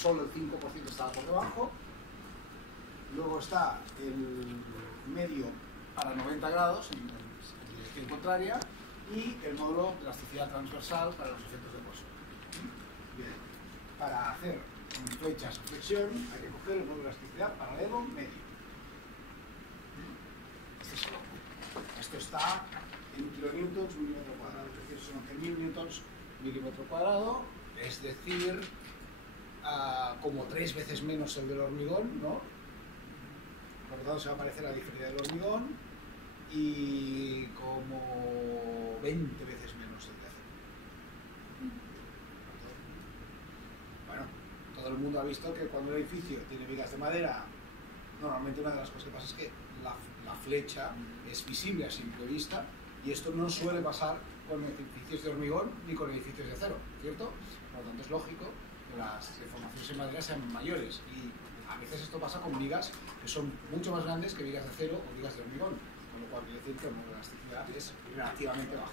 solo el 5% estaba por debajo. Luego está el medio para 90 grados en dirección contraria y el módulo de elasticidad transversal para los efectos de pozo. Bien. Para hacer flechas o flexión hay que coger el módulo de elasticidad paralelo medio. Esto está en kilonewtons milímetro cuadrado, es decir, son 11.000 newtons milímetro cuadrado, es decir, como 3 veces menos el del hormigón, ¿no? Por lo tanto se va a parecer a la diferencia del hormigón y como 20 veces menos el de acero. Bueno, todo el mundo ha visto que cuando el edificio tiene vigas de madera, normalmente una de las cosas que pasa es que la flecha es visible a simple vista y esto no suele pasar con edificios de hormigón ni con edificios de acero, ¿cierto? Por lo tanto es lógico que las deformaciones en madera sean mayores y a veces esto pasa con vigas que son mucho más grandes que vigas de acero o vigas de hormigón, con lo cual quiere decir que el módulo de elasticidad es relativamente bajo.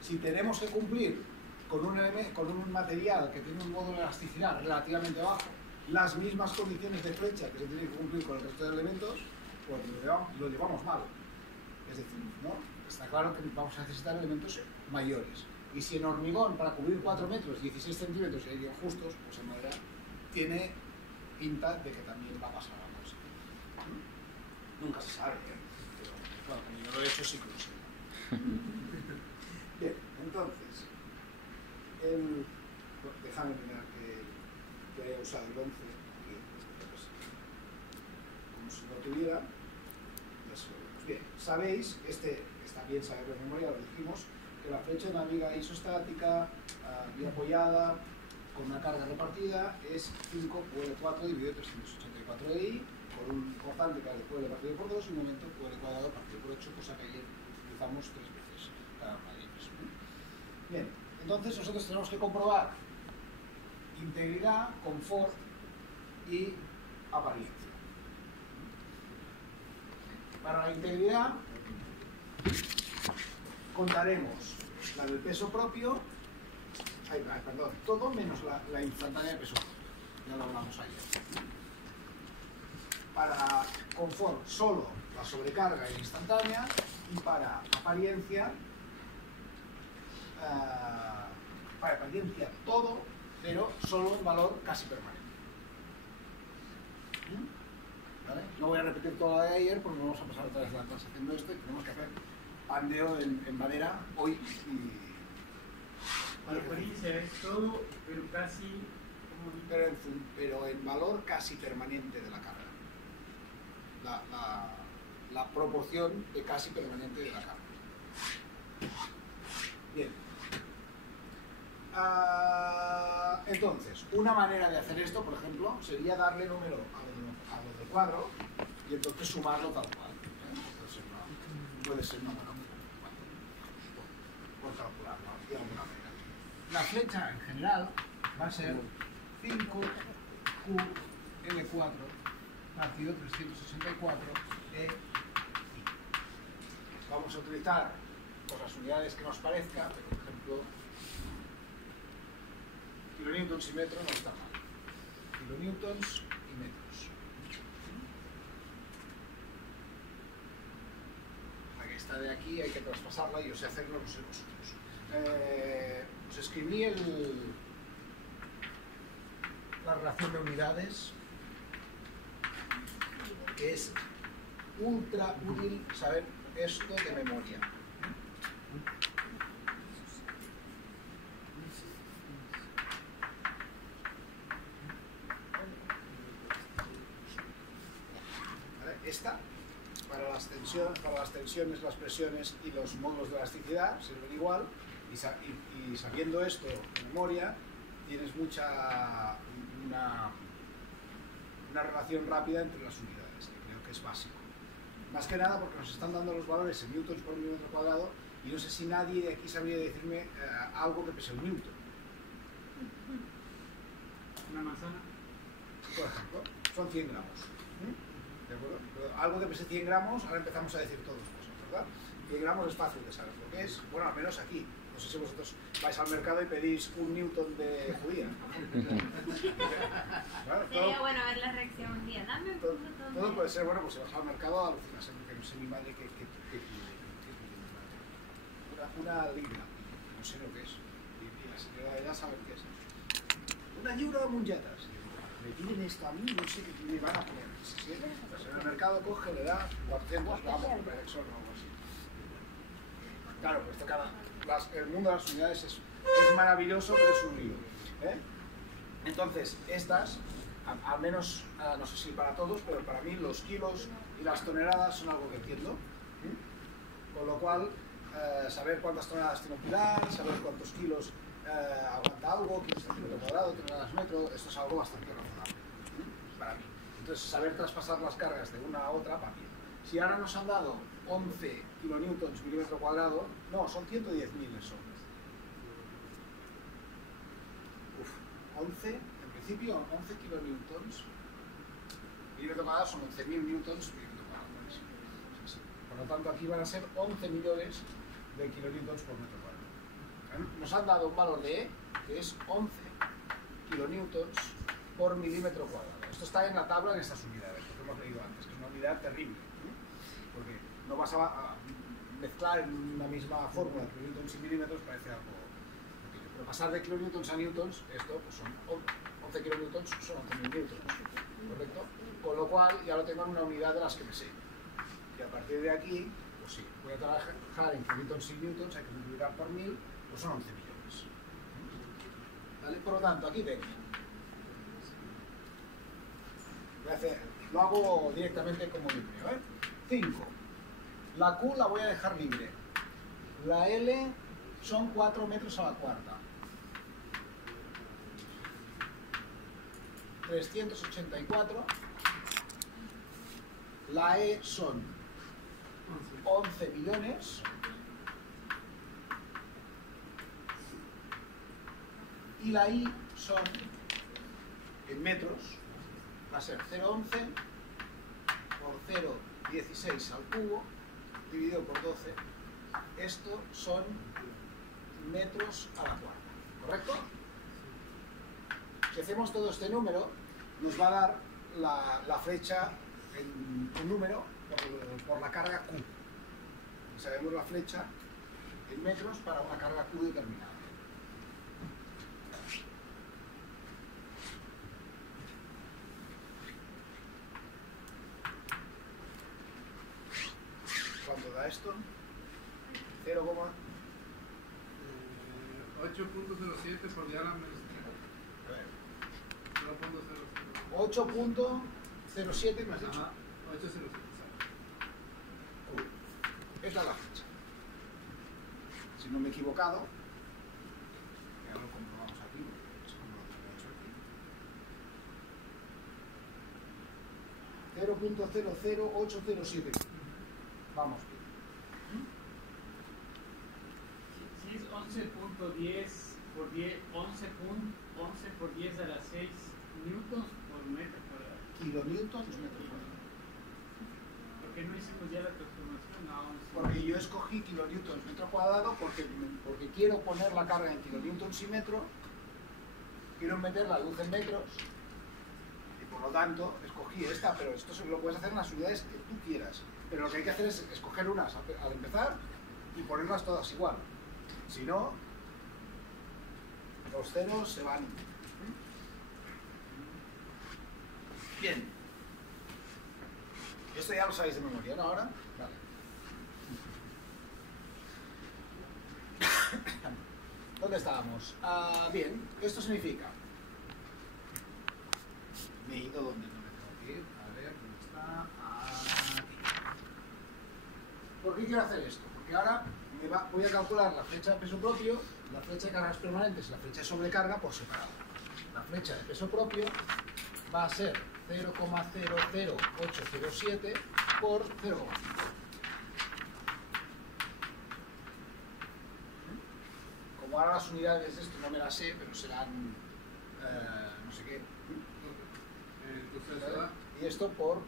Si tenemos que cumplir con un material que tiene un módulo de elasticidad relativamente bajo, las mismas condiciones de flecha que se tienen que cumplir con el resto de elementos, pues lo llevamos mal. Es decir, ¿no? Está claro que vamos a necesitar elementos mayores. Y si en hormigón, para cubrir 4 metros, 16 centímetros y ellos justos, pues en madera tiene pinta de que también va a pasar algo así. Nunca se sabe, ¿eh? Pero bueno, como yo lo he hecho, sí que lo sé. Bien, entonces, déjame mirar que haya usado el 11, como si no tuviera. Bien, sabéis, está bien saberlo de memoria, lo dijimos, que la flecha de una viga isostática, bien apoyada, con una carga repartida, es 5 QL4 dividido 384 de I, con un constante que es de QL partido por 2 y un momento QL cuadrado partido por 8, cosa que ayer utilizamos 3 veces cada una de ellas. Bien, entonces nosotros tenemos que comprobar integridad, confort y apariencia. Para la integridad contaremos la del peso propio, perdón, todo menos la instantánea de peso propio, ya lo hablamos ayer. Para confort solo la sobrecarga instantánea y para apariencia todo, pero solo un valor casi permanente. ¿Vale? No voy a repetir todo lo de ayer porque vamos a pasar otra vez la clase haciendo esto y tenemos que hacer pandeo en madera hoy y... La apariencia es todo, pero casi... Pero en valor casi permanente de la carga. La proporción de casi permanente de la carga. Bien. Entonces, una manera de hacer esto, por ejemplo, sería darle número a lo del cuadro y entonces sumarlo tal cual. Puede ser una buena opción. Por calcularlo de alguna manera. La flecha en general va a ser 5QL4 partido 364 de I. Vamos a utilizar por las unidades que nos parezca, por ejemplo, kilonewtons y metros no está mal. Kilonewtons y metros. La que está de aquí hay que traspasarla y yo sé hacerlo, no sé vosotros. Os escribí la relación de unidades, que es ultra útil saber esto de memoria. ¿Vale? Esta, para las tensiones, las presiones y los módulos de elasticidad, sirven igual, y sabiendo esto de memoria, tienes una relación rápida entre las unidades, que creo que es básico. Más que nada porque nos están dando los valores en newtons por milímetro cuadrado y no sé si nadie de aquí sabría decirme algo que pese un newton. Una manzana. Por ejemplo, son 100 gramos. ¿De acuerdo? Pero algo que pese 100 gramos, ahora empezamos a decir todas cosas, ¿verdad? 100 gramos es fácil de saber lo que es, bueno, al menos aquí. No sé si vosotros vais al mercado y pedís 1 newton de judía. Claro, Sería bueno ver la reacción un día. Dame un todo punto. puede ser, bueno, pues si vas al mercado alucinas, que no sé mi madre que una libra, no sé lo que es, y la señora ya sabe qué es. Una lliura de mongetes. Me piden esto a mí, no sé qué me van a poner. ¿Sí? Pues en el mercado coge, le da 400 gramos de Perexol o algo así. Claro, pues esto el mundo de las unidades es maravilloso, pero es un lío. Entonces, estas, al menos, no sé si para todos, pero para mí los kilos y las toneladas son algo que entiendo. Con lo cual, saber cuántas toneladas tiene un pilar, saber cuántos kilos aguanta algo, kilos por metro cuadrado, toneladas metro, esto es algo bastante razonable para mí. Entonces, saber traspasar las cargas de una a otra, para mí. Si ahora nos han dado 11 kilonewtons milímetro cuadrado, no, son 110.000 eso. 11, en principio 11 kilonewtons milímetro cuadrado son 11.000 newtons milímetro cuadrado. Por lo tanto, aquí van a ser 11 millones de kilonewtons por metro cuadrado. Nos han dado un valor de E, que es 11 kilonewtons por milímetro cuadrado. Esto está en la tabla en estas unidades, lo que hemos leído antes, que es una unidad terrible, porque no vas a mezclar en una misma fórmula kilonewtons y milímetros, parece algo pequeño. Pero pasar de kilonewtons a newtons, esto pues son 11 kilonewtons, son 11.000 newtons, ¿correcto? Con lo cual ya lo tengo en una unidad de las que me sé. Y a partir de aquí, pues sí, voy a trabajar en kilonewtons y newtons, hay que multiplicar por 1000, pues son 11 millones. ¿Vale? Por lo tanto, aquí vengo. Lo hago directamente como libre. 5. La Q la voy a dejar libre. La L son 4 metros a la cuarta. 384. La E son 11 millones. Y la I son, en metros, va a ser 0,11 por 0,16 al cubo, dividido por 12. Esto son metros a la cuarta, ¿correcto? Si hacemos todo este número, nos va a dar la flecha en un número por la carga Q. Sabemos la flecha en metros para una carga Q determinada. ¿Cuánto da esto? 8.07 por diámetro. 8.07 me has dicho. 8.07. Esta es la fecha. Si no me he equivocado, ya lo comprobamos aquí, es como lo tengo hecho aquí. 0.00807. Vamos. Si es 11.10 por 10, 11 por 10 a las 6 newtons por metro cuadrado. Kilonewtons metro cuadrado. ¿Por qué no hicimos ya la transformación a 11? Porque yo escogí kilonewtons metro cuadrado porque quiero poner la carga en kilonewtons y metro, quiero meter la luz en metros y por lo tanto escogí esta, pero esto lo puedes hacer en las unidades que tú quieras. Pero lo que hay que hacer es escoger unas al empezar y ponerlas todas igual. Si no, los ceros se van. Bien. Esto ya lo sabéis de memoria, ¿no? Ahora. Vale. ¿Dónde estábamos? Bien, esto significa. Me he ido donde no me tengo que ir. A ver, ¿dónde está? Aquí. ¿Por qué quiero hacer esto? Porque ahora voy a calcular la flecha de peso propio, la flecha de cargas permanentes y la flecha de sobrecarga por separado. La flecha de peso propio va a ser 0,00807 por 0,5. Como ahora las unidades de esto no me las sé, pero serán no sé qué. Y esto por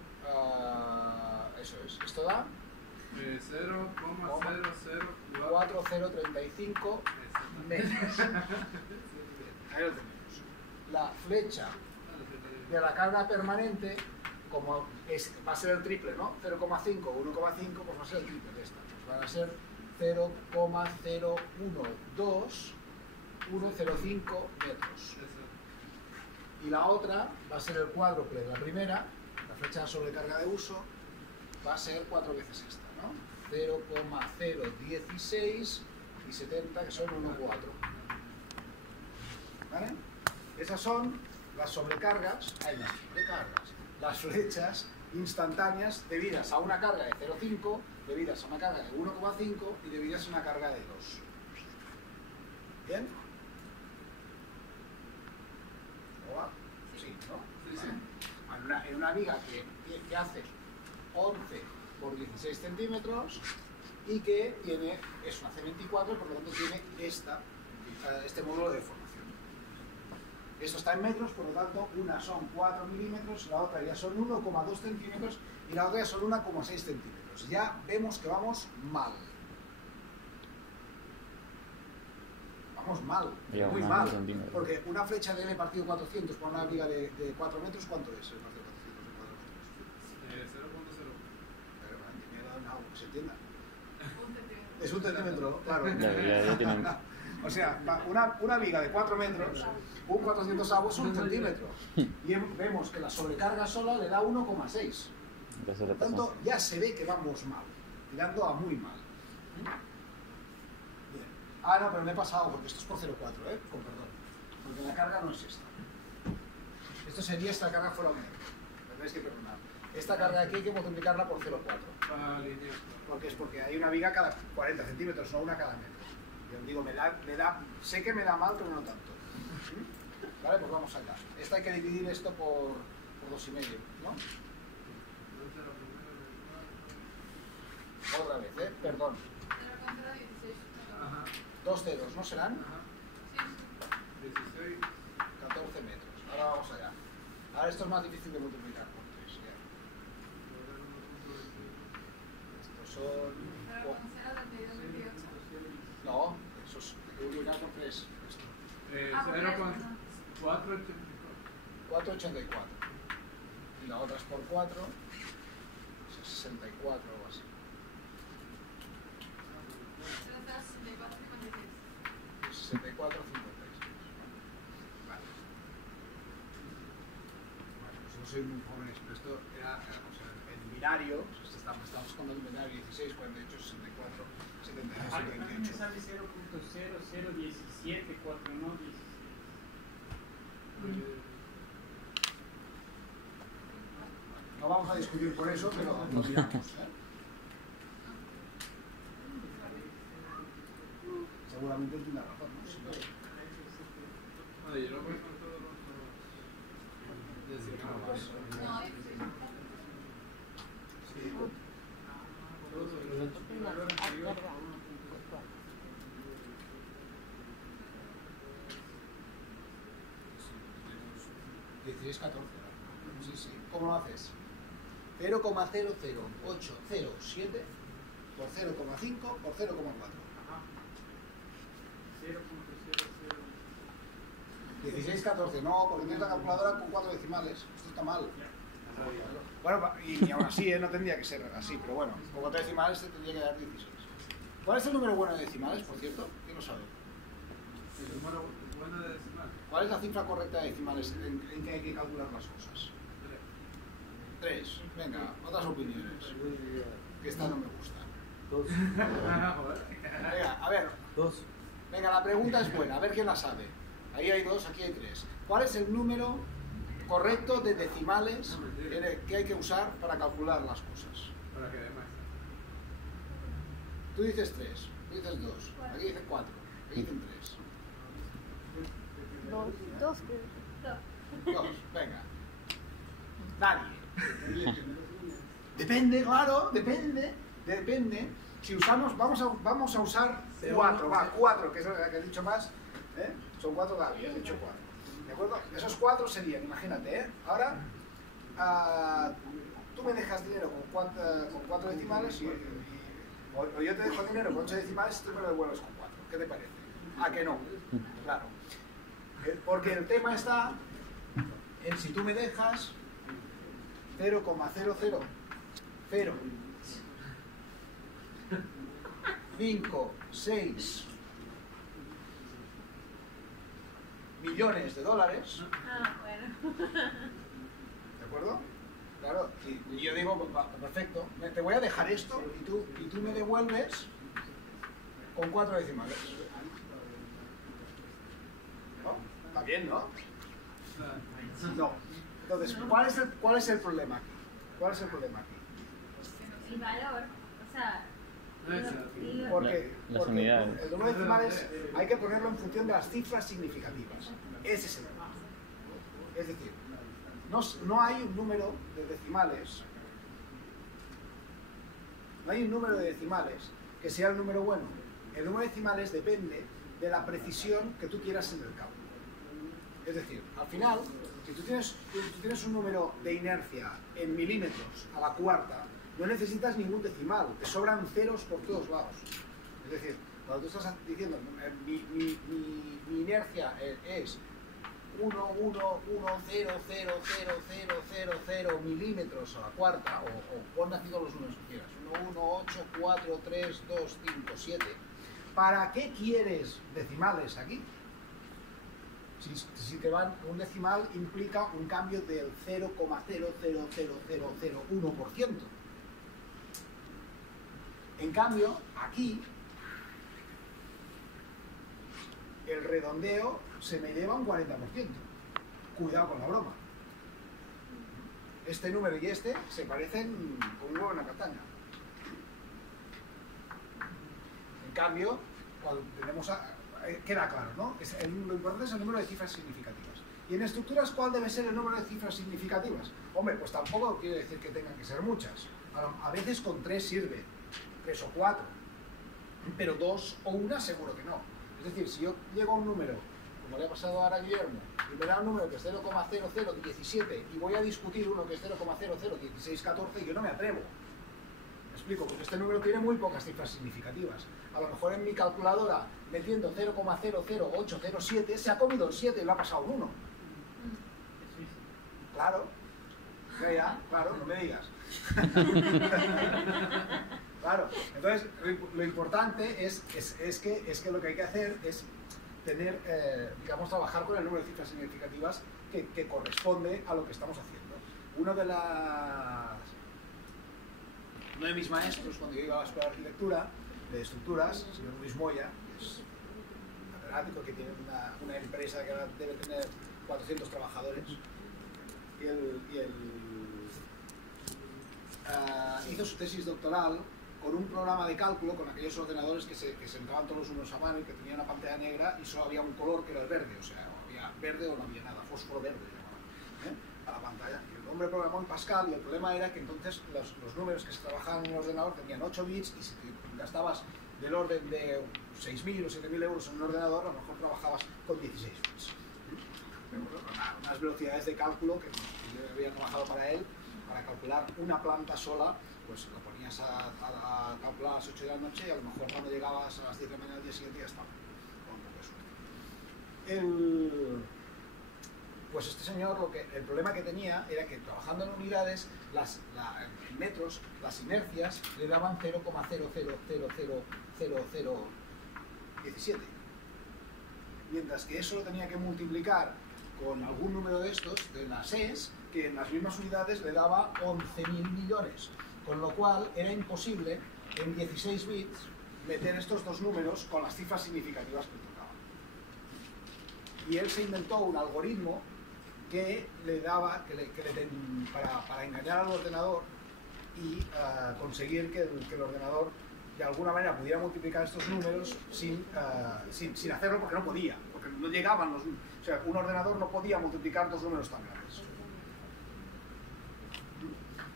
eso es. Esto da 0,004 4035 menos. Ahí lo tenemos. La flecha de la carga permanente, como va a ser el triple, ¿no? 0,5, 1,5, pues va a ser el triple de esta. Pues van a ser 0,012105 metros. Y la otra va a ser el cuádruple de la primera, la flecha de sobrecarga de uso, va a ser 4 veces esta, ¿no? 0,016 y 70, que son 1,4. ¿Vale? Esas son las sobrecargas, las flechas instantáneas debidas a una carga de 0,5, debidas a una carga de 1,5 y debidas a una carga de 2. ¿Bien? ¿Cómo va? Sí, ¿no? Sí, sí. En una viga que hace 11 por 16 centímetros y que tiene, es una C24, por lo tanto tiene este módulo de deformación. Esto está en metros, por lo tanto, una son 4 milímetros, la otra ya son 1,2 centímetros y la otra ya son 1,6 centímetros. Ya vemos que vamos mal. Vamos mal, muy mal. Porque una flecha de L partido 400 por una viga de 4 metros, ¿cuánto es el partido 400 de 4 metros? 0,0. Pero me he dado en algo que se entienda. Es un centímetro, claro. Ya tienen... O sea, una viga de 4 metros, un 400 avos es un centímetro. Y vemos que la sobrecarga sola le da 1,6. Por lo tanto, ya se ve que vamos mal, tirando a muy mal. Bien. Ah, no, pero me he pasado, porque esto es por 0,4, con perdón. Porque la carga no es esta. Esto sería esta carga fuera un metro. Me tenéis que perdonar. Esta carga aquí hay que multiplicarla por 0,4. Porque hay una viga cada 40 centímetros, no una cada metro. Yo digo, sé que me da mal, pero no tanto. Vale, pues vamos allá. Esta hay que dividir esto por 2,5, ¿no? Otra vez, perdón. 2 dedos, ¿no serán? 16. 14 metros. Ahora vamos allá. Ahora esto es más difícil de multiplicar por 3. Estos son... No, eso es multiplicar por 3. 4,84. Y la otra es por 4. 64 o así. 64, 56. Vale. Bueno, pues no soy muy jóvenes, pero esto era el binario, estamos con el binario 16, 48, 64, 72, A mí me 78. sale 0.0017, 4, no 16. No vamos a discutir por eso, pero lo miramos. Seguramente tiene razón, ¿no? Si no, Oye, yo lo voy con todos los designados. sí. Todos los 16, 14. Sí, sí. ¿Cómo lo haces? 0,00807 por 0,5 por 0,4. 16, 14. No, porque tienes la calculadora con 4 decimales. Esto está mal. Bueno, y aún así, no tendría que ser así, pero bueno, con 4 decimales te tendría que dar 16. ¿Cuál es el número bueno de decimales, por cierto? ¿Quién lo sabe? El número bueno de decimal. ¿Cuál es la cifra correcta de decimales en que hay que calcular las cosas? 3. Venga, otras opiniones. Que esta no me gusta. 2. Venga, a ver. 2. Venga, la pregunta es buena, a ver quién la sabe. Ahí hay 2, aquí hay 3. ¿Cuál es el número correcto de decimales que hay que usar para calcular las cosas? Para que dé más. Tú dices 3, tú dices 2, aquí dices 4, aquí dicen 3. 2. 2, venga. Nadie. Depende, claro, depende. Si usamos, vamos a usar 4, 4, que es lo que he dicho más. Son 4 Gaby, has dicho 4. ¿De acuerdo? Esos 4 serían, imagínate, Ahora, tú me dejas dinero con 4 decimales o yo te dejo dinero con 8 decimales y tú me lo devuelves con 4. ¿Qué te parece? ¿A que no? Claro. Porque el tema está en si tú me dejas 0,005,6 millones de dólares. Ah, bueno. ¿De acuerdo? Claro, y yo digo, perfecto, te voy a dejar esto y tú me devuelves con 4 decimales. ¿No? Está bien, ¿no? No. Entonces, ¿cuál es el problema aquí? ¿Cuál es el problema aquí? El valor, o sea... Porque Las unidades. el número de decimales hay que ponerlo en función de las cifras significativas. Ese es el problema. Es decir, no hay un número de decimales, que sea el número bueno. El número de decimales depende de la precisión que tú quieras en el cálculo. Es decir, al final, si tú tienes un número de inercia en milímetros a la cuarta, no necesitas ningún decimal, te sobran ceros por todos lados. Es decir, cuando tú estás diciendo mi inercia es 1,1,1,0,0,0,0,0 milímetros a la cuarta, o pon aquí todos los números que quieras, 1, 1, 8, 4, 3, 2, 5, 7. ¿Para qué quieres decimales aquí? Si te van, un decimal implica un cambio del 0,00001%. En cambio, aquí, el redondeo se me eleva un 40%. Cuidado con la broma. Este número y este se parecen con un huevo en la castaña. En cambio, cuando tenemos queda claro, ¿no? Lo importante es el número de cifras significativas. Y en estructuras, ¿cuál debe ser el número de cifras significativas? Hombre, pues tampoco quiere decir que tengan que ser muchas. A veces con 3 sirve, 3 o 4. Pero 2 o 1 seguro que no. Es decir, si yo llego a un número, como le ha pasado ahora a Guillermo, y me da un número que es 0,0017 y voy a discutir uno que es 0,001614, yo no me atrevo. ¿Me explico? Porque este número tiene muy pocas cifras significativas. A lo mejor en mi calculadora, metiendo 0,00807, se ha comido el 7 y le ha pasado un 1. Claro. Ya, claro, no me digas. Claro. Entonces, lo importante es que lo que hay que hacer es tener, digamos, trabajar con el número de cifras significativas que corresponde a lo que estamos haciendo. Uno de mis maestros, cuando yo iba a la escuela de arquitectura, de estructuras, el señor Luis Moya, que es catedrático, que tiene una empresa que ahora debe tener 400 trabajadores, y él hizo su tesis doctoral con un programa de cálculo con aquellos ordenadores que se entraban todos los unos a mano y que tenían una pantalla negra y solo había un color que era el verde, o sea, o había verde o no había nada, fósforo verde a la pantalla. Y el hombre programó en Pascal y el problema era que entonces los números que se trabajaban en un ordenador tenían 8 bits y si te gastabas del orden de 6.000 o 7.000 euros en un ordenador, a lo mejor trabajabas con 16 bits. Unas velocidades de cálculo que yo había trabajado para él, para calcular una planta sola, pues lo ponías a calcular a las 8 de la noche y a lo mejor cuando llegabas a las 10 de la mañana del día siguiente ya estaba. Con un poco de suerte. Pues este señor, el problema que tenía era que trabajando en unidades, en metros, las inercias le daban 0,00000017. Mientras que eso lo tenía que multiplicar con algún número de estos, de las ES, que en las mismas unidades le daba 11.000 millones. Con lo cual era imposible en 16 bits meter estos dos números con las cifras significativas que tocaban. Y él se inventó un algoritmo que le daba, para engañar al ordenador y conseguir que el ordenador de alguna manera pudiera multiplicar estos números sin hacerlo porque no podía, porque no llegaban o sea, un ordenador no podía multiplicar dos números tan grandes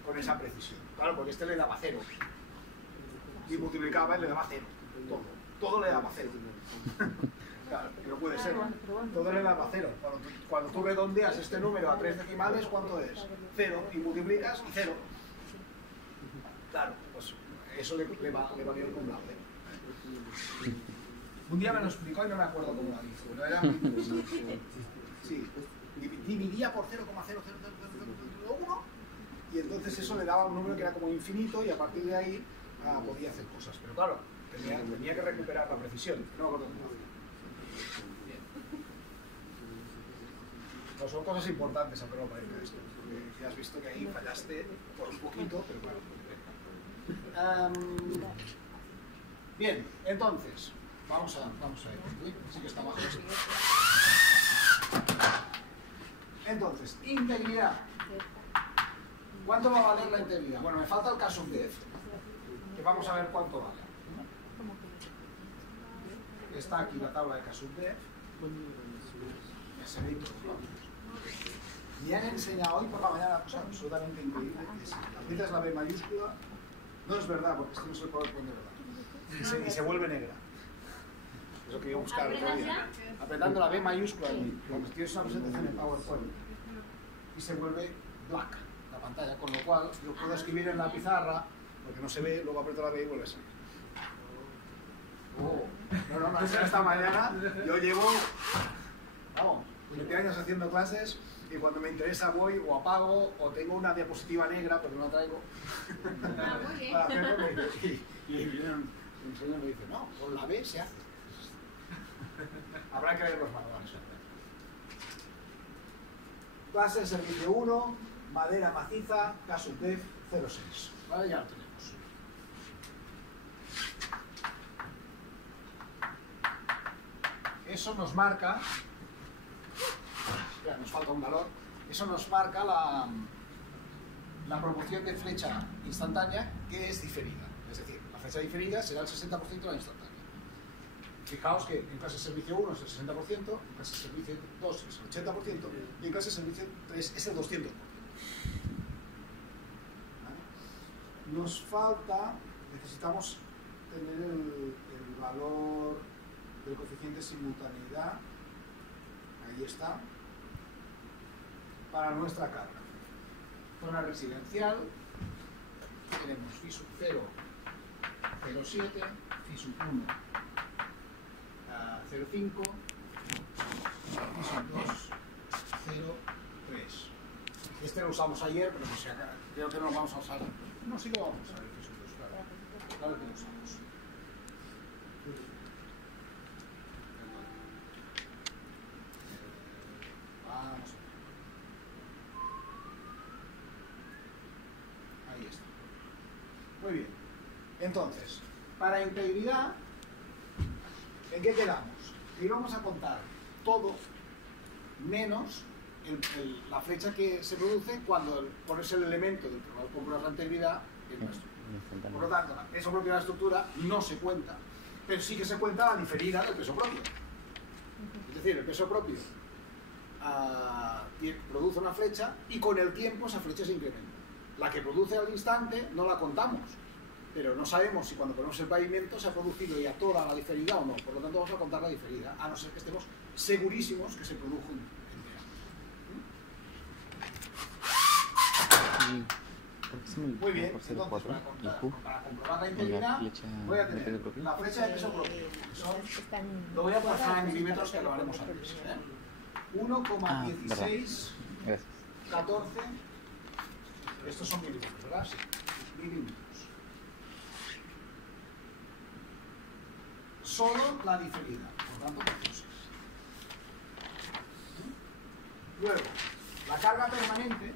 con esa precisión. Claro, porque este le daba 0 y multiplicaba y le daba 0, todo le daba 0. Claro, que no puede ser. Todo le daba 0. Cuando tú redondeas este número a 3 decimales, ¿cuánto es? 0, y multiplicas y 0. Claro, pues eso le valió el cum laude. Un día me lo explicó y no me acuerdo cómo lo dijo, pero era muy interesante. Sí, dividía por 0,00001 y entonces eso le daba un número que era como infinito y a partir de ahí podía hacer cosas. Pero claro, tenía que recuperar la precisión. No me acuerdo cómo lo hacía. Bien. Pues son cosas importantes, aunque no parezca esto. Ya has visto que ahí fallaste por un poquito, pero bueno. Bien, entonces, vamos a ir. Sí que está bajo esto. Entonces, integridad. ¿Cuánto va a valer la integridad? Bueno, me falta el caso def, que vamos a ver cuánto vale. Está aquí la tabla de caso def. Ya se ve todo. Me han enseñado hoy por la mañana una cosa absolutamente increíble. Aprietas la B mayúscula. No es verdad, porque esto no se puede poner verdad. Y se vuelve negra. Es lo que iba a buscar otro día. Apretando la B mayúscula cuando tienes una presentación en PowerPoint y se vuelve black la pantalla, con lo cual yo puedo escribir en la pizarra, porque no se ve, luego aprieto la B y vuelve a salir. No, esta mañana yo llevo, vamos, 20 años haciendo clases y cuando me interesa voy o apago o tengo una diapositiva negra, pero no la traigo para hacerlo y viene un señor y me dice, no, con la B se hace. Habrá que ver los manuales. Clase de servicio 1, madera maciza, caso def 06. Vale, ya lo tenemos. Eso nos marca, espera, nos falta un valor, eso nos marca la proporción de flecha instantánea que es diferida. Es decir, la flecha diferida será el 60% de la instantánea. Fijaos que en clase de servicio 1 es el 60%, en clase de servicio 2 es el 80% y en clase de servicio 3 es el 200%. ¿Vale? Nos falta, necesitamos tener el valor del coeficiente de simultaneidad, ahí está, para nuestra carga. Zona residencial, tenemos FISUB 0, 0,7, FISUB 1, 0,5, FISUB 2, 0,3. Este lo usamos ayer, pero no sé, creo que no lo vamos a usar. No, sí lo vamos a usar el FISUB 2, claro. Claro que lo usamos. Vamos a ver. Ahí está. Muy bien. Entonces, para integridad, ¿en qué quedamos? Que íbamos a contar todo menos la flecha que se produce cuando pones el elemento del que va a comprobar la integridad en la estructura. Por lo tanto, la peso propio de la estructura no se cuenta, pero sí que se cuenta la diferida del peso propio. Es decir, el peso propio produce una flecha y con el tiempo esa flecha se incrementa. La que produce al instante no la contamos, pero no sabemos si cuando ponemos el pavimento se ha producido ya toda la diferida o no. Por lo tanto vamos a contar la diferida, a no ser que estemos segurísimos que se produjo entera. Muy bien, entonces para comprobar la integridad voy a tener la flecha de peso propio. Lo voy a pasar en milímetros, que lo haremos antes. 1,16, 14, estos son milímetros, ¿verdad? Sí, milímetros. Solo la diferida, por tanto, por 6. Luego, la carga permanente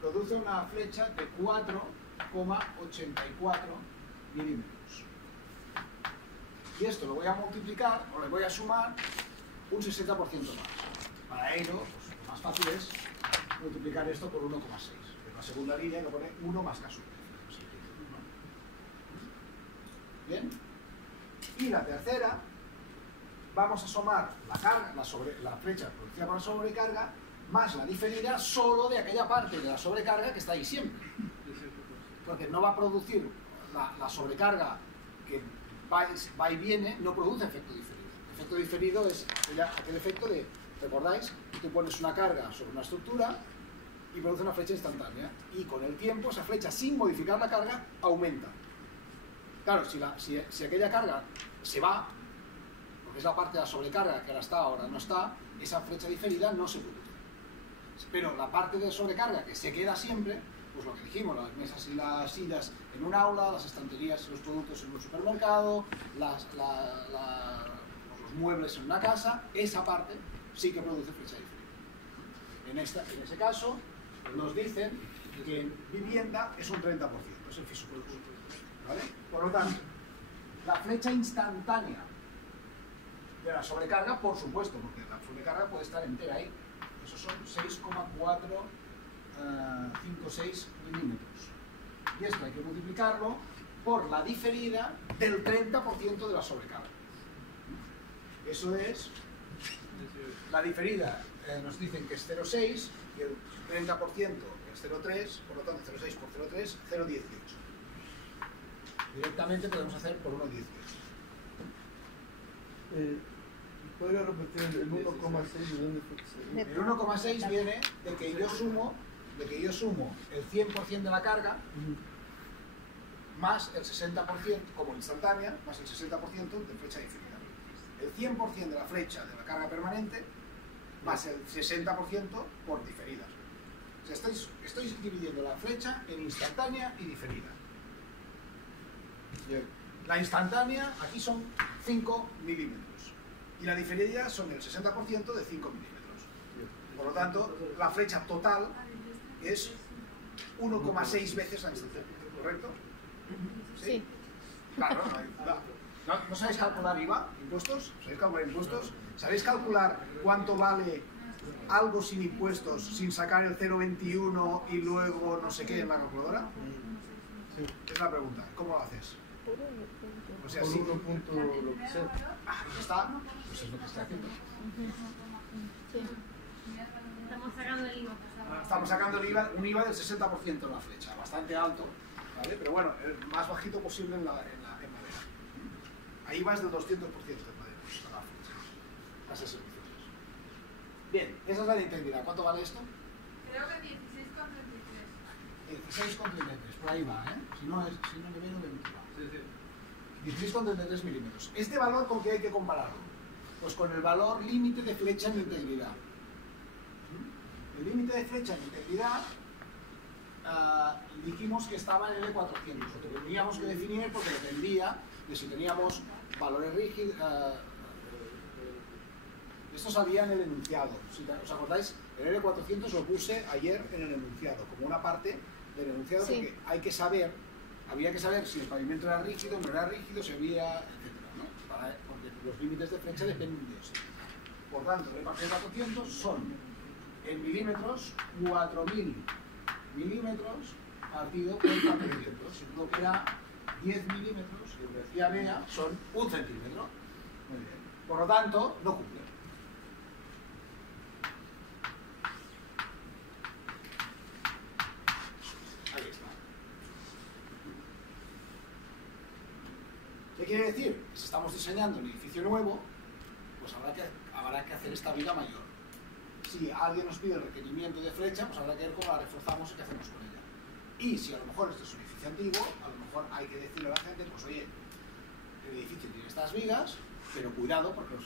produce una flecha de 4,84 milímetros. Y esto lo voy a multiplicar, o le voy a sumar, un 60% más. Para ello, pues, lo más fácil es multiplicar esto por 1,6. En la segunda línea lo pone 1 más K sub. Bien. Y la tercera, vamos a sumar la carga, la flecha producida por la sobrecarga, más la diferida solo de aquella parte de la sobrecarga que está ahí siempre. Porque no va a producir la sobrecarga que va y viene, no produce efecto diferido. El efecto diferido es aquel efecto de, ¿recordáis? Tú pones una carga sobre una estructura y produce una flecha instantánea. Y con el tiempo esa flecha, sin modificar la carga, aumenta. Claro, si aquella carga se va, es la parte de la sobrecarga que ahora está, ahora no está, esa flecha diferida no se produce. Pero la parte de sobrecarga que se queda siempre, pues lo que dijimos, las mesas y las sillas en un aula, las estanterías y los productos en un supermercado, los muebles en una casa, esa parte sí que produce flecha diferida. En ese caso, nos dicen que en vivienda es un 30%, es el fiso plus, ¿vale? Por lo tanto, la flecha instantánea de la sobrecarga, por supuesto, porque la sobrecarga puede estar entera ahí. Esos son 6,456 milímetros. Y esto hay que multiplicarlo por la diferida del 30% de la sobrecarga. Eso es, la diferida nos dicen que es 0,6 y el 30% es 0,3, por lo tanto 0,6 por 0,3, 0,18. Directamente podemos hacer por 1,18. ¿Podría repetir el 1,6 de dónde fue que salió? El 1,6 viene de que yo sumo el 100% de la carga más el 60% como instantánea, más el 60% de flecha diferida. El 100% de la flecha de la carga permanente más el 60% por diferidas. O sea, estoy dividiendo la flecha en instantánea y diferida. La instantánea aquí son 5 milímetros. Y la diferida son el 60% de 5 milímetros. Por lo tanto, la flecha total es 1,6 veces la instantánea. ¿Correcto? ¿Sí? Claro, ¿no sabéis calcular IVA? ¿Impuestos? ¿Sabéis calcular impuestos? ¿Sabéis calcular cuánto vale algo sin impuestos, sin sacar el 0,21 y luego no sé qué en la calculadora? Es la pregunta. ¿Cómo lo haces? O sea, Por sí. 1 punto lo que sea. Ahí está, pues es lo que está haciendo. Estamos sacando el IVA. Estamos sacando el IVA, un IVA del 60% en la flecha, bastante alto, ¿vale? Pero bueno, el más bajito posible en madera. Ahí vas del 200% en madera, pues, a la flecha. Las servicios. Bien, esa es la de integridad. ¿Cuánto vale esto? Creo que 16,33. 16,33, por ahí va, ¿eh? Si no le veo, de va. Sí, sí. 16,33 milímetros. ¿Este valor con qué hay que compararlo? Pues con el valor límite de flecha en integridad. El límite de flecha en integridad dijimos que estaba en L400. Lo tendríamos que definir porque dependía de si teníamos valores rígidos. Esto salía en el enunciado. Si os acordáis, el L400 lo puse ayer en el enunciado, como una parte del enunciado, porque había que saber si el pavimento era rígido, no era rígido, si había, etcétera, ¿no? Porque los límites de flecha dependen de eso. Por tanto, el L400 son en milímetros 4.000 milímetros partido por 400, lo que da 10 milímetros, y como decía Bea, son 1 centímetro. Muy bien. Por lo tanto, no cumple. Ahí está. ¿Qué quiere decir? Que si estamos diseñando un edificio nuevo, pues habrá que hacer esta viga mayor. Si alguien nos pide el requerimiento de flecha, pues habrá que ver cómo la reforzamos y qué hacemos con ella. Y si a lo mejor esto es un edificio antiguo, a lo mejor hay que decirle a la gente, pues oye, el edificio tiene estas vigas, pero cuidado porque los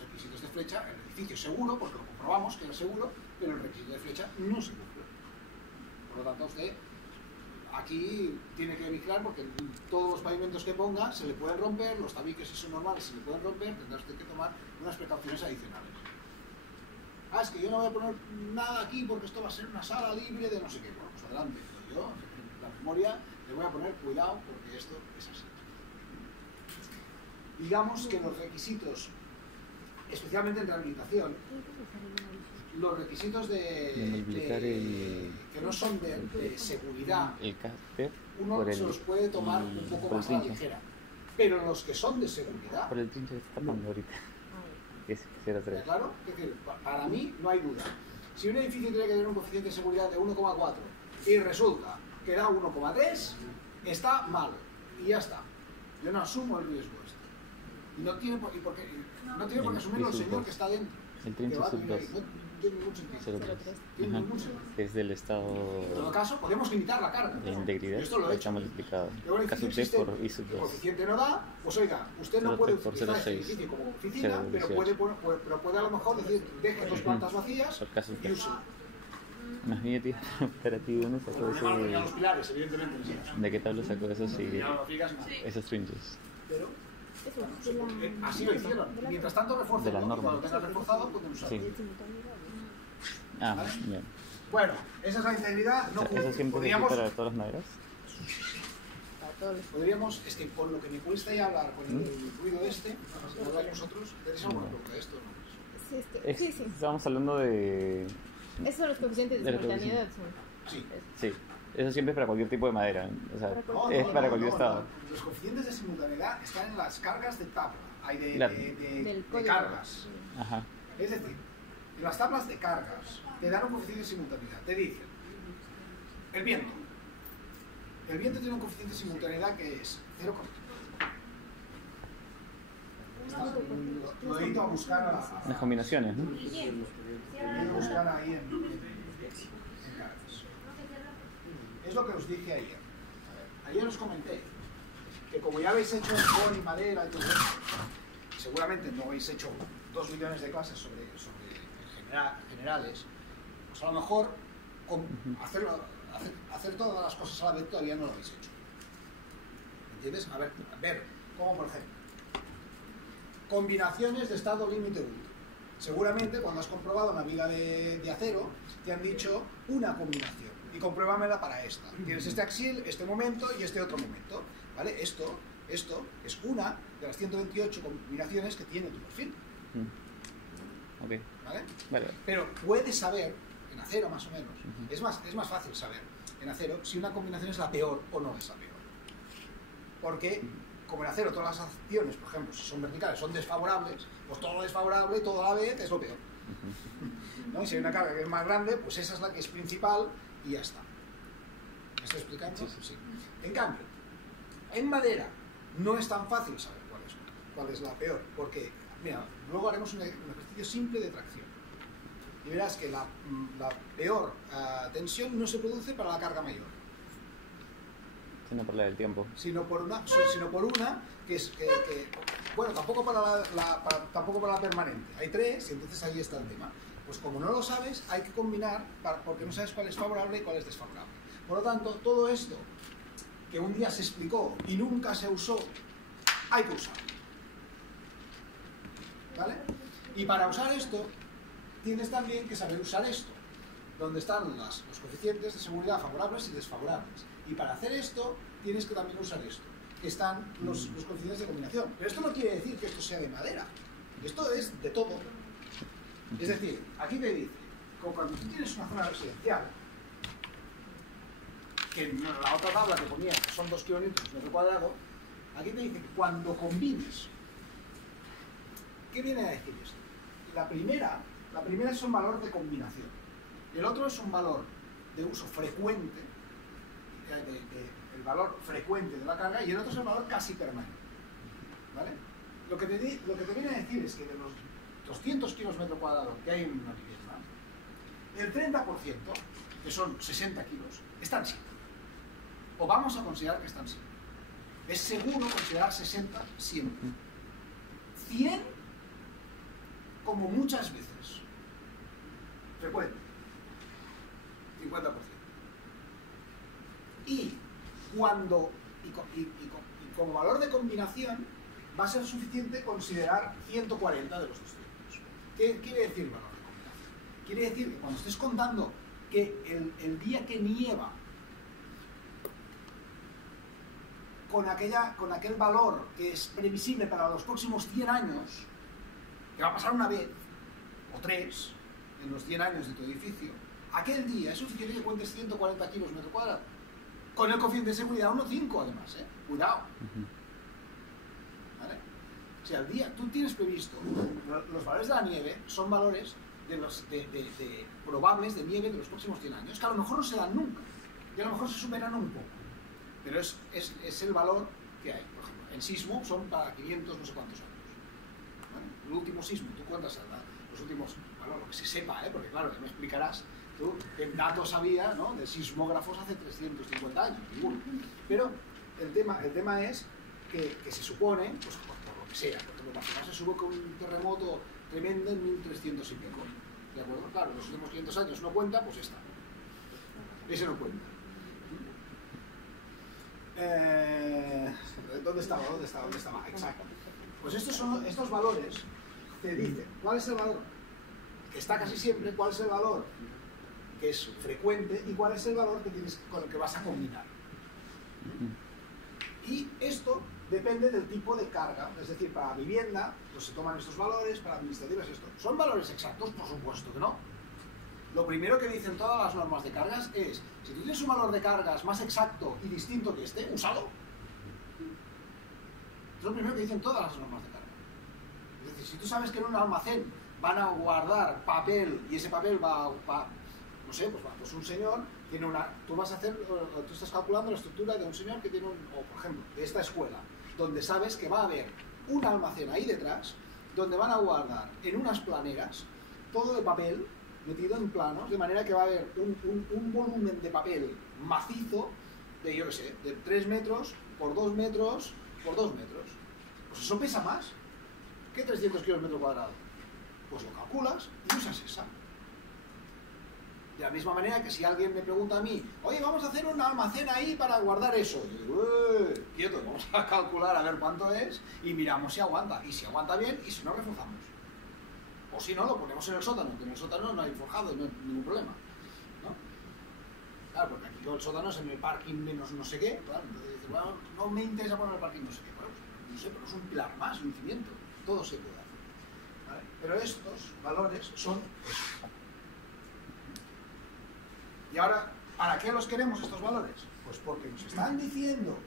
requisitos de flecha, el edificio es seguro, porque lo comprobamos que es seguro, pero el requisito de flecha no se cumple. Por lo tanto, usted aquí tiene que vigilar porque todos los pavimentos que ponga se le pueden romper, los tabiques si son normales se le pueden romper, tendrá usted que tomar unas precauciones adicionales. Es que yo no voy a poner nada aquí porque esto va a ser una sala libre de no sé qué. Bueno, pues adelante, pero yo, en la memoria, le voy a poner cuidado porque esto es así. Digamos que los requisitos, especialmente en rehabilitación, los requisitos que no son de seguridad, uno se los puede tomar un poco más a la ligera. Pero los que son de seguridad... Por el trinche que está tapando ahorita. Es 0,3. Claro, es decir, para mí no hay duda. Si un edificio tiene que tener un coeficiente de seguridad de 1,4 y resulta que da 1,3, está mal. Y ya está. Yo no asumo el riesgo este. Y no tiene por qué asumirlo el señor que está dentro. El trinche Que va a sub tener 2. ahí. tiene ningún sentido. 0,3. Tiene Ajá. ningún sentido. Es del estado En todo caso, podemos limitar la carga. de integridad. Esto lo he Está hecho. multiplicado. Luego el K sub edificio T por existe, I sub el 2. coeficiente no da, pues oiga, usted no 0,3 puede por utilizar este 0,6. edificio como oficina, 0,18. pero puede a lo mejor decir, deje dos plantas vacías Por K sub y T. use. Más bien, tío, operativo, ¿dónde sacó Bueno, además tenía los ese? pilares, evidentemente. Sí. ¿De qué tabla sacó eso? Sí, Ya no lo digas, no. esos fringes. Pero Eso, de la... así lo hicieron. Mientras tanto, refuerzo. De la norma. Cuando tengas reforzado, pueden usarlo. Sí. Ah, ¿Vale? bien. Bueno, esa es la integridad. No O sea, ¿eso siempre es aquí podríamos, para todas las maderas? podríamos, es que con lo que me cuesta ya hablar, con el ruido este, si habláis vosotros, ¿tenéis alguna pregunta de esto? ¿No? Sí, sí. Estábamos hablando de... Esos son los coeficientes de De la simultaneidad. Sí. Sí, eso siempre es para cualquier tipo de madera. O sea, Para es para cualquier estado. Los coeficientes de simultaneidad están en las cargas de tabla, hay Claro. Del de código. cargas. Ajá. Es decir, en las tablas de cargas te dan un coeficiente de simultaneidad. Te dicen, el viento. El viento tiene un coeficiente de simultaneidad que es 0,3. Lo he ido a buscar a Las la... combinaciones, ¿no? Lo he ido a buscar ahí en cargas. Es lo que os dije ayer. Ayer os comenté que como ya habéis hecho en y madera y todo eso, seguramente no habéis hecho 2 millones de clases sobre generales, pues a lo mejor hacer todas las cosas a la vez todavía no lo habéis hecho. ¿Entiendes? A ver, como por ejemplo, combinaciones de estado límite único. Seguramente cuando has comprobado una viga de acero, te han dicho una combinación y compruébamela para esta. Tienes este axial, este momento y este otro momento. ¿Vale? Esto es una de las 128 combinaciones que tiene tu perfil. Ok. ¿Vale? Vale. Pero puedes saber, en acero más o menos, es más fácil saber en acero si una combinación es la peor o no es la peor. Porque, como en acero todas las acciones, por ejemplo, si son verticales, son desfavorables, pues todo lo desfavorable, todo a la vez, es lo peor. ¿No? Y si hay una carga que es más grande, pues esa es la que es principal y ya está. ¿Me estoy explicando? Sí. En cambio, en madera no es tan fácil saber cuál es la peor, porque, mira, luego haremos un ejercicio simple de tracción. Y verás que la peor tensión no se produce para la carga mayor, Sino por la del tiempo. sino por una que es bueno, tampoco para la permanente. Hay 3 y entonces ahí está el tema. Pues como no lo sabes, hay que combinar porque no sabes cuál es favorable y cuál es desfavorable. Por lo tanto, todo esto que un día se explicó y nunca se usó, hay que usarlo. ¿Vale? Y para usar esto, tienes también que saber usar esto, donde están los coeficientes de seguridad favorables y desfavorables. Y para hacer esto, tienes que también usar esto, que están los coeficientes de combinación. Pero esto no quiere decir que esto sea de madera. Esto es de todo. Es decir, aquí te dice, como cuando tú tienes una zona residencial, que en la otra tabla que ponía que son 2 kilonewtons metro cuadrado, aquí te dice que cuando combines, ¿qué viene a decir esto? La primera es un valor de combinación, y el otro es un valor de uso frecuente, el valor frecuente de la carga, y el otro es el valor casi permanente. ¿Vale? Lo que te viene a decir es que de los 200 kilos metro cuadrado que hay en una vivienda, el 30%, que son 60 kilos, están siempre. O vamos a considerar que están siempre. Es seguro considerar 60 siempre. 100 como muchas veces. Frecuente. 50%. Y como valor de combinación va a ser suficiente considerar 140 de los 200. ¿Qué quiere decir valor de combinación? Quiere decir que cuando estés contando que el día que nieva con aquel valor que es previsible para los próximos 100 años, que va a pasar una vez o 3 en los 100 años de tu edificio, aquel día es suficiente que cuentes 140 kilos metro cuadrado. Con el coeficiente de seguridad 1,5 además, cuidado. ¿Vale? O sea, al día tú tienes previsto, los valores de la nieve son valores de probables de nieve de los próximos 100 años, que a lo mejor no se dan nunca, y a lo mejor se superan un poco. Pero es el valor que hay. Por ejemplo, en sismo son para 500 no sé cuántos años. ¿Vale? El último sismo, tú cuentas los últimos bueno, lo que se sepa, porque claro, ya me explicarás tú qué datos había, ¿no?, de sismógrafos hace 350 años, ninguno. Pero el tema es que se supone, pues por lo que sea, porque lo más se sube con un terremoto tremendo en 1300 y pico, ¿de acuerdo? Claro, los últimos 500 años no cuenta, pues esta. Ese no cuenta. ¿Dónde estaba? Exacto. Pues estos valores te dicen cuál es el valor que está casi siempre, cuál es el valor que es frecuente y cuál es el valor con el que vas a combinar. Y esto depende del tipo de carga, es decir, para vivienda pues se toman estos valores, para administrativas esto. ¿Son valores exactos? Por supuesto que no. Lo primero que dicen todas las normas de cargas es, si tú tienes un valor de cargas más exacto y distinto que este, úsalo. Es lo primero que dicen todas las normas de carga. Es decir, si tú sabes que en un almacén van a guardar papel y ese papel va no sé, pues un señor tiene tú estás calculando la estructura de un señor que tiene o por ejemplo, de esta escuela, donde sabes que va a haber un almacén ahí detrás, donde van a guardar en unas planeras todo de papel metido en planos, de manera que va a haber un volumen de papel macizo de, yo qué sé, de 3 metros por 2 metros por 2 metros. Pues eso pesa más que 300 kilos metro cuadrado. Pues lo calculas y usas esa. De la misma manera que si alguien me pregunta a mí, oye, vamos a hacer un almacén ahí para guardar eso. Yo digo, quieto, vamos a calcular a ver cuánto es y miramos si aguanta. Y si aguanta bien y si no, reforzamos. O si no, lo ponemos en el sótano, que en el sótano no hay forjado, no hay ningún problema, ¿no? Claro, porque aquí el sótano es en el parking menos no sé qué, claro, entonces dices, bueno, no me interesa poner el parking no sé qué, bueno, no sé, pero es un pilar más, un cimiento, todo se puede hacer, ¿vale? Pero estos valores son eso. Y ahora, ¿para qué los queremos estos valores? Pues porque nos están diciendo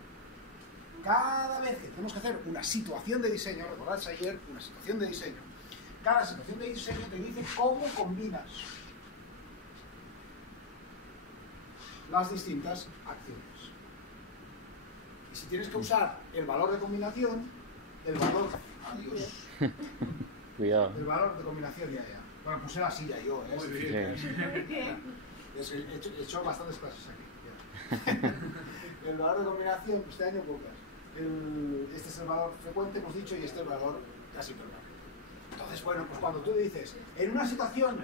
cada vez que tenemos que hacer una situación de diseño, recordáis ayer, una situación de diseño, cada situación de diseño te dice cómo combinas las distintas acciones. Y si tienes que usar el valor de combinación, el valor... Adiós. Cuidado. El valor de combinación, ya. Bueno, pues era así ya yo, ¿eh? Muy bien. He hecho bastantes clases aquí. Ya. El valor de combinación, este año pocas. Este es el valor frecuente, hemos dicho, y este es el valor casi permanente. Entonces, bueno, pues cuando tú dices, en una situación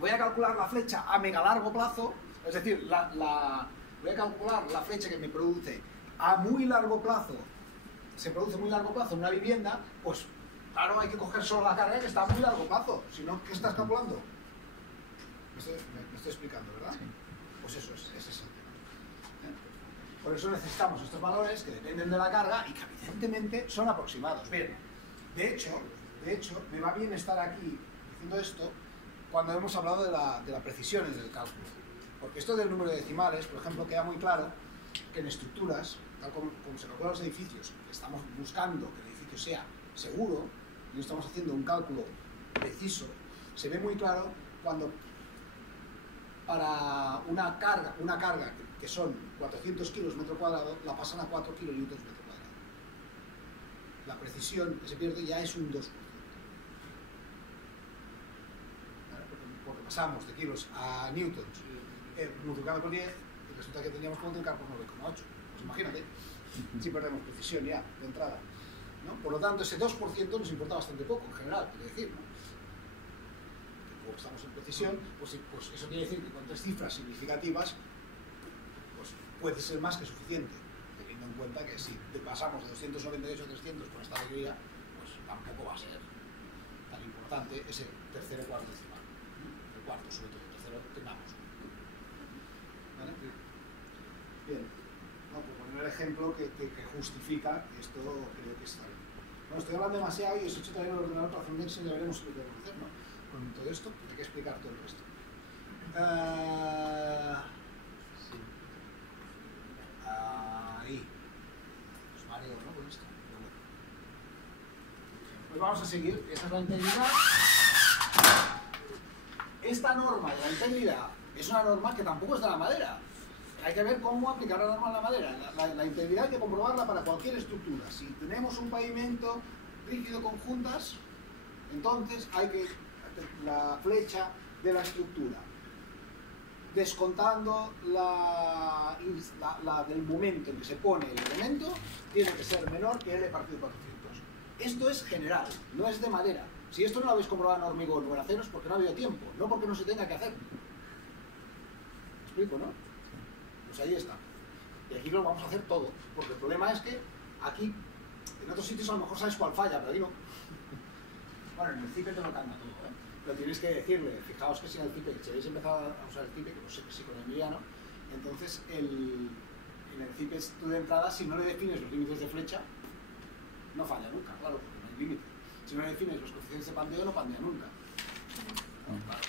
voy a calcular la flecha a mega largo plazo, es decir, voy a calcular la flecha que me produce a muy largo plazo, se produce a muy largo plazo en una vivienda, pues claro, hay que coger solo la carga que está a muy largo plazo, si no, ¿qué estás calculando? Me estoy explicando, ¿verdad? Sí. Pues eso es ese tema. Por eso necesitamos estos valores que dependen de la carga y que evidentemente son aproximados. Bien, de hecho, me va bien estar aquí diciendo esto cuando hemos hablado de la precisión del cálculo. Porque esto del número de decimales, por ejemplo, queda muy claro que en estructuras, tal como se calculan los edificios, estamos buscando que el edificio sea seguro y no estamos haciendo un cálculo preciso, se ve muy claro cuando para una carga que son 400 kilos metro cuadrado, la pasan a 4 kilonewtons metro cuadrado. La precisión que se pierde ya es un 2%. Porque pasamos de kilos a newtons multiplicado por 10 y resulta que teníamos que multiplicar por 9,8. Pues imagínate, si perdemos precisión ya de entrada, ¿no? Por lo tanto, ese 2% nos importa bastante poco en general, quiere decir, ¿no? Como estamos en precisión, pues eso quiere decir que con 3 cifras significativas pues puede ser más que suficiente, teniendo en cuenta que si pasamos de 298 a 300 con esta alegría, pues tampoco va a ser tan importante ese tercero o cuarto decimal. El cuarto, sobre todo, el tercero tengamos. ¿Vale? Bien. No, por poner el ejemplo que justifica que esto creo que está bien. Bueno, estoy hablando demasiado y os he hecho también el ordenador para hacer un Excel y ya veremos lo que podemos hacer, ¿no? Con todo esto hay que explicar todo el resto. Sí. Ahí. Pues mareo, ¿no? Con esto. Pero bueno. Pues vamos a seguir. Esta es la integridad. Esta norma de la integridad es una norma que tampoco es de la madera. Hay que ver cómo aplicar la norma a la madera. La integridad hay que comprobarla para cualquier estructura. Si tenemos un pavimento rígido con juntas, entonces hay que la flecha de la estructura, descontando la del momento en que se pone el elemento, tiene que ser menor que L partido 400. Esto es general, no es de madera. Si esto no lo habéis comprobado en hormigón o en acero es porque no ha habido tiempo, no porque no se tenga que hacer. ¿Me explico, no? Pues ahí está. Y aquí lo vamos a hacer todo, porque el problema es que aquí, en otros sitios a lo mejor sabes cuál falla, pero aquí no. Bueno, en el CIPE te lo cambia todo, ¿eh? Pero tienes que decirle, fijaos que si en el CIPE, si habéis empezado a usar el CIPE, que lo sé que sí con Emiliano, entonces en el CIPE tú de entrada, si no le defines los límites de flecha, no falla nunca, claro, porque no hay límite. Si no le defines los coeficientes de pandeo, no pandea nunca. Claro.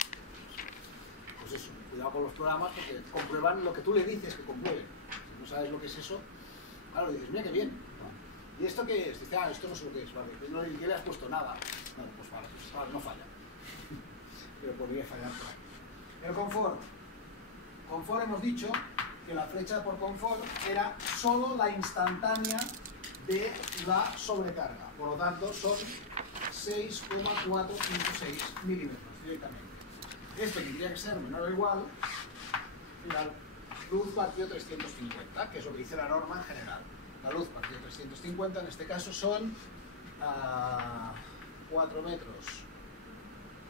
Pues eso, cuidado con los programas porque comprueban lo que tú le dices que comprueben. Si no sabes lo que es eso, claro, dices, mira qué bien. ¿Y esto qué es? Dice, esto no sé lo que es, vale. No le has puesto nada. Bueno, pues vale, no falla. Pero podría fallar por ahí. El confort. Confort hemos dicho que la flecha por confort era solo la instantánea de la sobrecarga. Por lo tanto, son 6,456 milímetros directamente. Esto tendría que ser menor o igual a la luz partido 350, que es lo que dice la norma en general. La luz partido 350 en este caso son 4 metros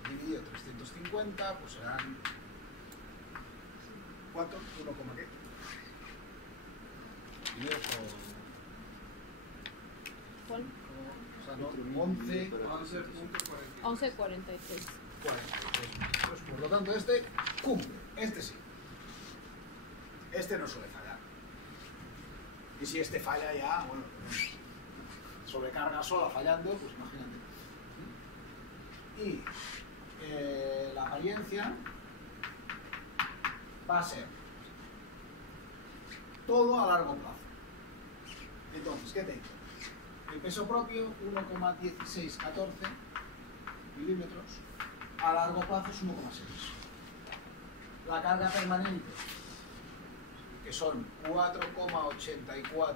dividido 350, pues serán ¿cuánto? 1, ¿qué? Dividido ¿Cuál? o sea, no, 11, 11,43. 43 metros. Por lo tanto, este cumple. Este sí. Este no suele fallar. Y si este falla ya, bueno, sobrecarga sola fallando, pues imagínate. Y la apariencia va a ser todo a largo plazo. Entonces, ¿qué tengo? El peso propio, 1,1614 milímetros. A largo plazo es 1,6. La carga permanente, que son 4,84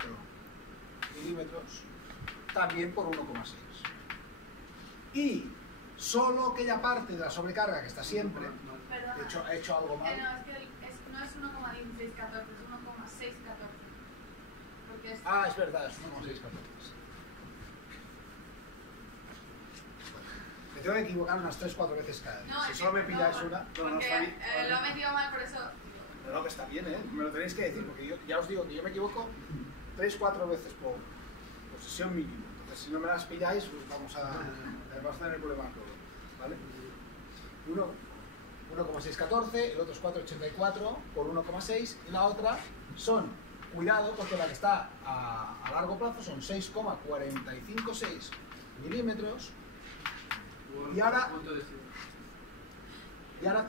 milímetros, también por 1,6. Y solo aquella parte de la sobrecarga que está siempre, de hecho, ha hecho algo mal. No, es que no es 1,1614, es 1,614. Porque es... Es verdad, es 1,614. Me tengo que equivocar unas 3-4 veces cada día. No, si solo me pilláis una, porque lo he metido mal, por eso. Pero no, que está bien, ¿eh? Me lo tenéis que decir, porque yo ya os digo que yo me equivoco 3-4 veces por sesión mínimo. Entonces, si no me las pilláis, pues vamos a tener el problema todo, ¿vale? 1,614, el otro es 4,84 por 1,6 y la otra son, cuidado, porque la que está a largo plazo son 6,456 milímetros. Y ahora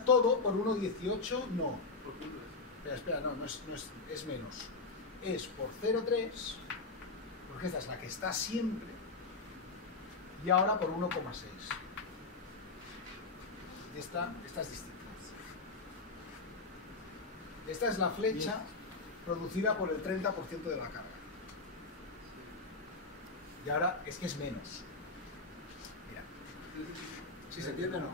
todo por 1,18 no. Espera, no es menos. Es por 0,3, porque esta es la que está siempre, y ahora por 1,6. Esta es distinta. Esta es la flecha producida por el 30% de la carga. Y ahora es que es menos. ¿Sí se entiende o no? O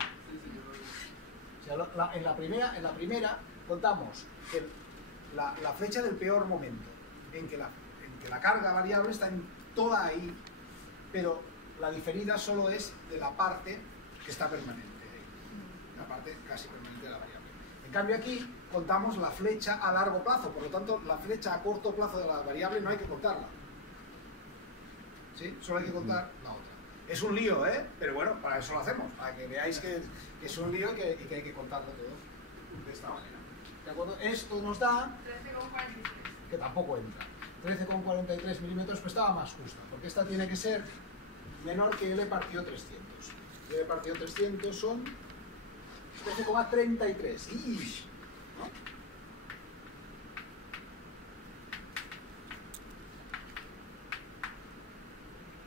sea, en la primera contamos que la flecha del peor momento, en que la carga variable está en toda ahí, pero la diferida solo es de la parte que está permanente, la parte casi permanente de la variable. En cambio aquí contamos la flecha a largo plazo, por lo tanto la flecha a corto plazo de la variable no hay que contarla. ¿Sí? Solo hay que contar la otra. Es un lío, ¿eh? Pero bueno, para eso lo hacemos, para que veáis que es un lío y que hay que contarlo todo de esta manera. ¿De acuerdo? Esto nos da 13,43. que tampoco entra. 13,43 milímetros, pues estaba más justa, porque esta tiene que ser menor que L partido 300. L partido 300 son 13,33. ¿No?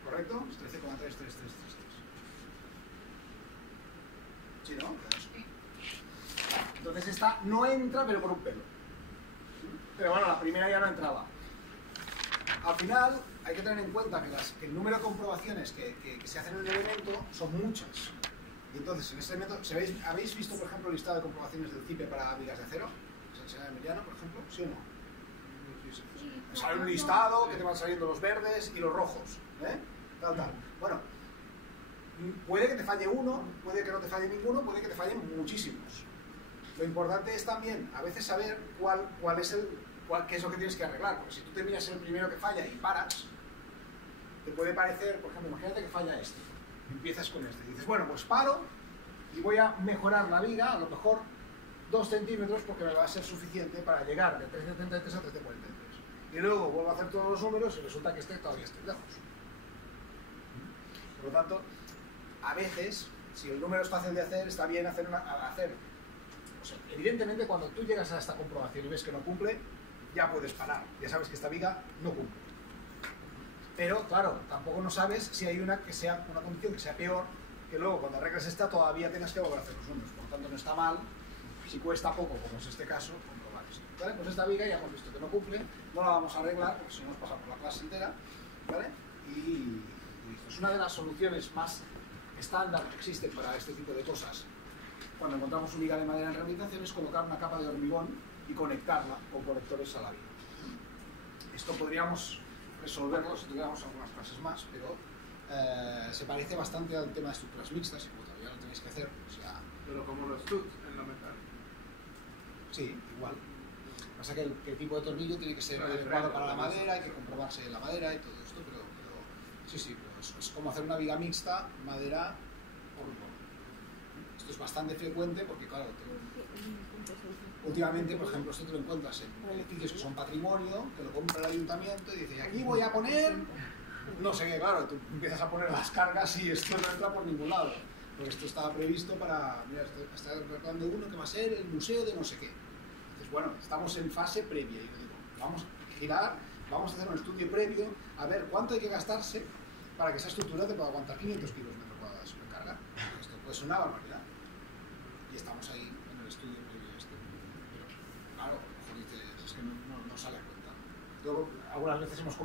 ¿Correcto? Es 13,3333. ¿Sí, no? Entonces esta no entra, pero por un pelo. Pero bueno, la primera ya no entraba. Al final hay que tener en cuenta que el número de comprobaciones que se hacen en el elemento son muchas. Y entonces, en este método, ¿habéis visto, por ejemplo, el listado de comprobaciones del CIPE para vigas de acero? ¿Se Emiliano, por ejemplo? ¿Sí o no? Sí, Sale un listado que te van saliendo los verdes y los rojos, ¿eh? Tal. Bueno, puede que te falle uno, puede que no te falle ninguno, puede que te fallen muchísimos. Lo importante es también a veces saber qué es lo que tienes que arreglar, porque si tú te miras el primero que falla y paras, te puede parecer, por ejemplo, imagínate que falla este, empiezas con este, y dices, bueno, pues paro y voy a mejorar la viga, a lo mejor 2 centímetros, porque me va a ser suficiente para llegar de 3,73 a 3,43. Y luego vuelvo a hacer todos los números y resulta que todavía estoy lejos. Por lo tanto, a veces, si el número es fácil de hacer, está bien hacer. O sea, evidentemente, cuando tú llegas a esta comprobación y ves que no cumple, ya puedes parar. Ya sabes que esta viga no cumple. Pero, claro, tampoco no sabes si hay una condición que sea peor, que luego cuando arregles esta todavía tengas que volver a hacer los números. Por lo tanto, no está mal, si cuesta poco, como es este caso, comprobar esto. ¿Vale? Pues esta viga ya hemos visto que no cumple, no la vamos a arreglar porque si no nos pasa por la clase entera, ¿vale? Y es una de las soluciones más estándar que existen para este tipo de cosas. Cuando encontramos una viga de madera en rehabilitación es colocar una capa de hormigón y conectarla con conectores a la viga. Esto podríamos resolverlo si tuviéramos algunas clases más, pero se parece bastante al tema de estructuras mixtas, y como todavía lo tenéis que hacer, o sea... Pero como los studs en la metal. Sí, igual. Pasa que el tipo de tornillo tiene que ser adecuado para la madera, hay que comprobarse la madera y todo esto, pero sí, pero es como hacer una viga mixta, madera, hormigón. Esto es bastante frecuente porque, claro, últimamente, por ejemplo, esto te lo encuentras en edificios que son patrimonio, que lo compra el ayuntamiento y dice, aquí voy a poner, no sé qué, claro, tú empiezas a poner las cargas y esto no entra por ningún lado. Porque esto estaba previsto para, mira, está recordando uno que va a ser el museo de no sé qué. Entonces, bueno, estamos en fase previa, y yo digo, vamos a girar, vamos a hacer un estudio previo, a ver cuánto hay que gastarse para que esa estructura te pueda aguantar 500 kilos metros cuadrados de carga. Esto puede ser una barbaridad. Y estamos ahí en el estudio previo este. Pero, claro, a lo mejor dices, es que no sale a cuenta. Luego, algunas veces hemos